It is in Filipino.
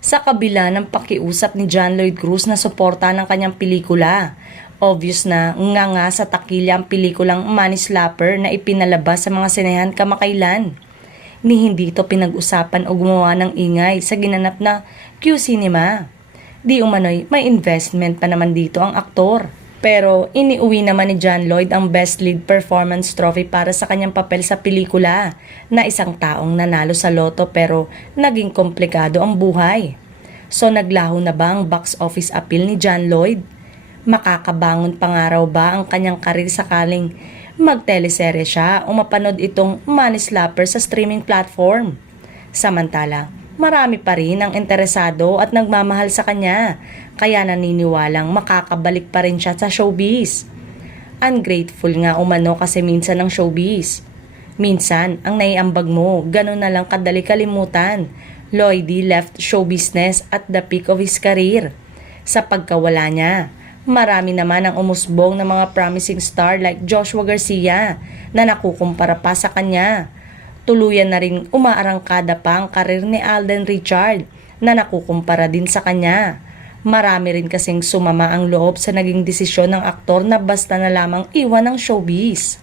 Sa kabila ng pakiusap ni John Lloyd Cruz na suporta ng kanyang pelikula, obvious na nga sa takilya ang pelikulang Money Slapper na ipinalabas sa mga sinehan kamakailan. Ni hindi ito pinag-usapan o gumawa ng ingay sa ginanap na Q Cinema. Di umano'y may investment pa naman dito ang aktor. Pero iniuwi naman ni John Lloyd ang Best Lead Performance Trophy para sa kanyang papel sa pelikula na isang taong nanalo sa loto pero naging komplikado ang buhay. So naglaho na ba ang box office appeal ni John Lloyd? Makakabangon pangaraw ba ang kanyang karir sakaling magteleserye siya o mapanood itong Money Slapper sa streaming platform? Samantala, marami pa rin ang interesado at nagmamahal sa kanya, kaya naniniwalang makakabalik pa rin siya sa showbiz. Ungrateful nga umano kasi minsan ng showbiz. Minsan, ang naiambag mo, ganun na lang kadali kalimutan. Lloydie left show business at the peak of his career. Sa pagkawala niya, marami naman ang umusbong ng mga promising star like Joshua Garcia na nakukumpara pa sa kanya. Tuluyan na rin umaarangkada pa ang karir ni Alden Richard na nakukumpara din sa kanya. Marami rin kasing sumama ang loob sa naging desisyon ng aktor na basta na lamang iwan ng showbiz.